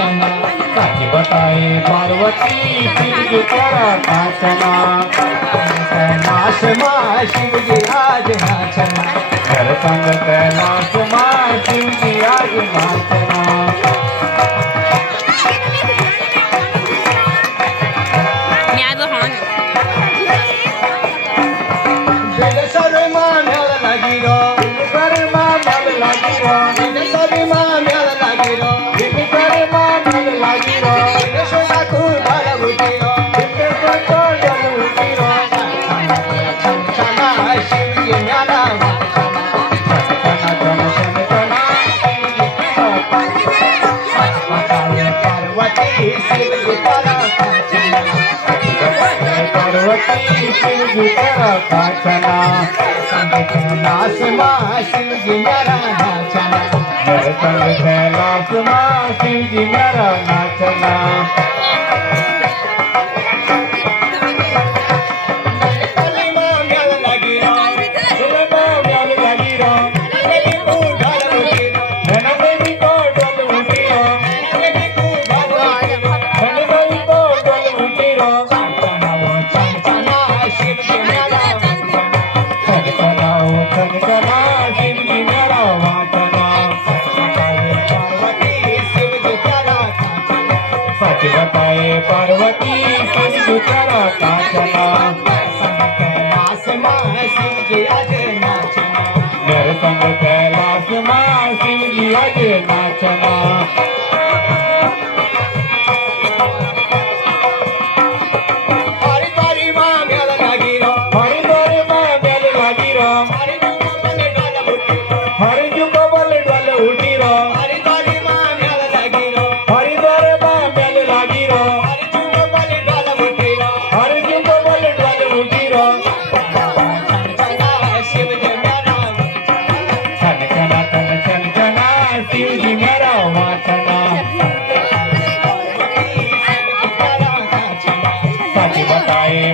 नाचना साची बताए पार्वती शिवजी करा नाचना कैलाश माँ शिवजी आज नाचना घर संग कैलाश माँ शिवजी आज नाचना शिवजी करा नाचना कैलाश माँ शिवजी मेरा नाचना घर संग कैलाश माँ शिवजी मेरा नाचना पार्वती शिवजी करा नाचना कैलाश माँ शिवजी आज नाचना घर संग कैलाश माँ शिवजी आज नाचना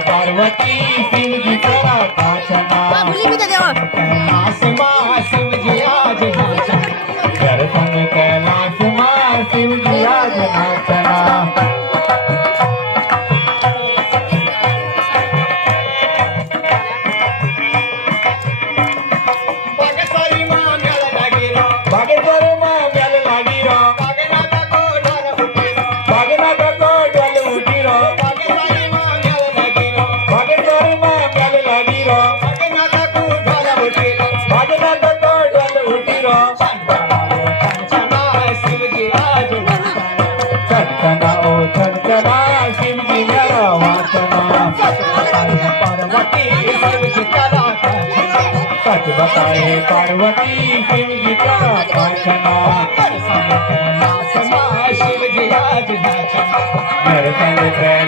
पार्वती शिवजी करा नाचना कैलाश माँ शिवजी आज नाचना घर संग कैलाश माँ शिवजी आज नाचना बताए पार्वती शिवजी करा नाचना कैलाश माँ शिवजी आज नाचना